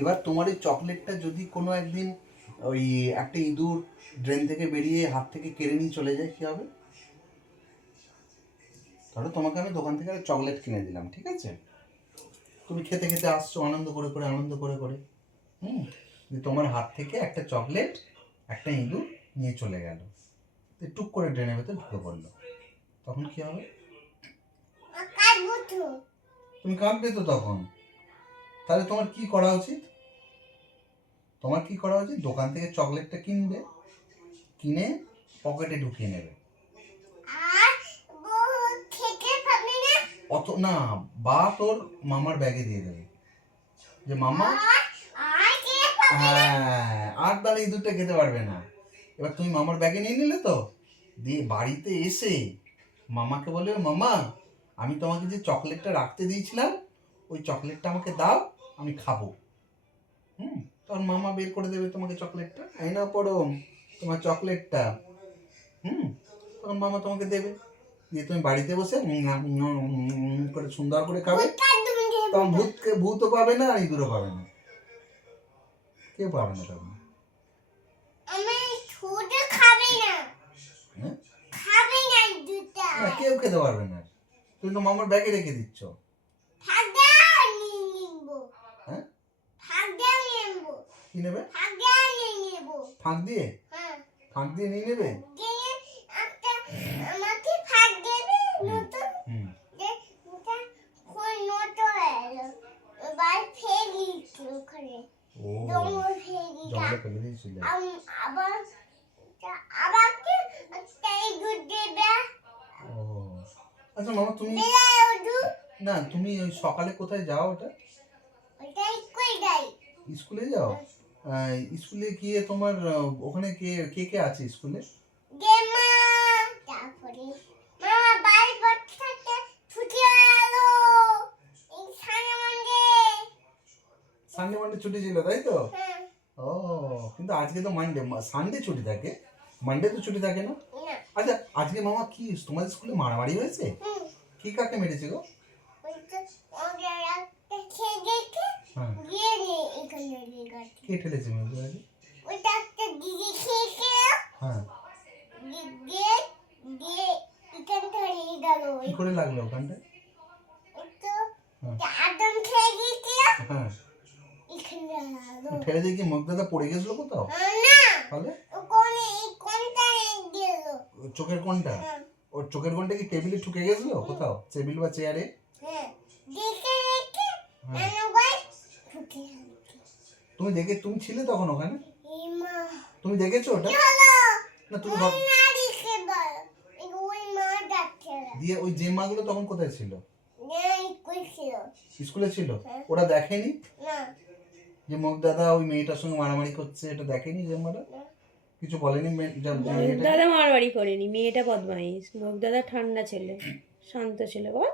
এবার তোমার এই চকলেটটা যদি কোনো একদিন ওই একটা ইঁদুর ড্রেন থেকে বেরিয়ে হাত থেকে কেড়ে নিয়ে চলে যায়, কি হবে? ধরো তোমাকে আমি দোকান থেকে একটা চকলেট কিনে দিলাম, ঠিক আছে? তুমি খেতে খেতে আসছো আনন্দ করে করে আনন্দ করে করে, তোমার হাত থেকে একটা চকলেট একটা ইঁদুর নিয়ে চলে গেল, টুক করে ড্রেনের ভেতর ঢুকে পড়লো, তখন কি হবে? তুমি কাঁদবে তো তখন। তাহলে তোমার কি করা উচিত? তোমার কি করা উচিত? দোকান থেকে চকলেটটা কিনবে, কিনে পকেটে ঢুকিয়ে নেবে। অত না, বা তোর মামার ব্যাগে দিয়ে দেবে যে মামা, হ্যাঁ, আর তাহলে ইঁদুরটা খেতে পারবে না। এবার তুমি মামার ব্যাগে নিয়ে নিলে তো, দিয়ে বাড়িতে এসে মামাকে বলবে, মামা আমি তোমাকে যে চকলেটটা রাখতে দিয়েছিলাম ওই চকলেটটা আমাকে দাও, আমি খাবো। তখন মামা বের করে দেবে তোমাকে চকলেটটা, এই না পড়ো তোমার চকলেটটা। তখন মামা তোমাকে দেবে, দিয়ে তুমি বাড়িতে বসে করে সুন্দর করে খাবে। তখন ভূতও পাবে না আর ইঁদুরও পাবে না, কেউ পাবে না তখন। কেউ খেতে পারবে না, তুমি তো মামার ব্যাগে রেখে দিচ্ছ। কি নেবে? ফাঁক দিয়ে? ফাঁক দিয়ে নিয়ে নেবে? আচ্ছা মামা, তুমি না, তুমি ওই সকালে কোথায় যাও? ওটা স্কুলে যাও? স্কুলে গিয়ে তোমার ওখানে কে কে কে আছে স্কুলে? সানডে মানডে ছুটি ছিল, তাই তো? ও, কিন্তু আজকে তো মানডে, সানডে ছুটি থাকে, মানডে তো ছুটি থাকে না। আচ্ছা, আজকে মামা কি তোমাদের স্কুলে মারামারি হয়েছে? কি কাকে মেরেছে গো? কে ঠেলেছে মেয়েকে? কি করে লাগলো ওখানটা? ঠেলে দিয়ে কি মুখদাদা পড়ে গেছিল কোথাও? তাহলে চোখের কোনটা? ওর চোখের কোনটা কি টেবিলে ঠুকে গেছিল কোথাও, টেবিল বা চেয়ারে? তুমি তুমি ছিলে তখন ওখানে? তুমি দেখেছো ওটা? না তুমি দিয়ে ওই জেম্মাগুলো তখন কোথায় ছিল? স্কুলে ছিল। ওরা দেখেনি যে মুখদাদা ওই মেয়েটার সঙ্গে মারামারি করছে? এটা দেখেনি জেম্মাটা? কিছু বলেনি? দাদা মারামারি করেনি, মেয়েটা বদমাইশ, মুখদাদা ঠান্ডা ছেলে, শান্ত ছেলে। বল।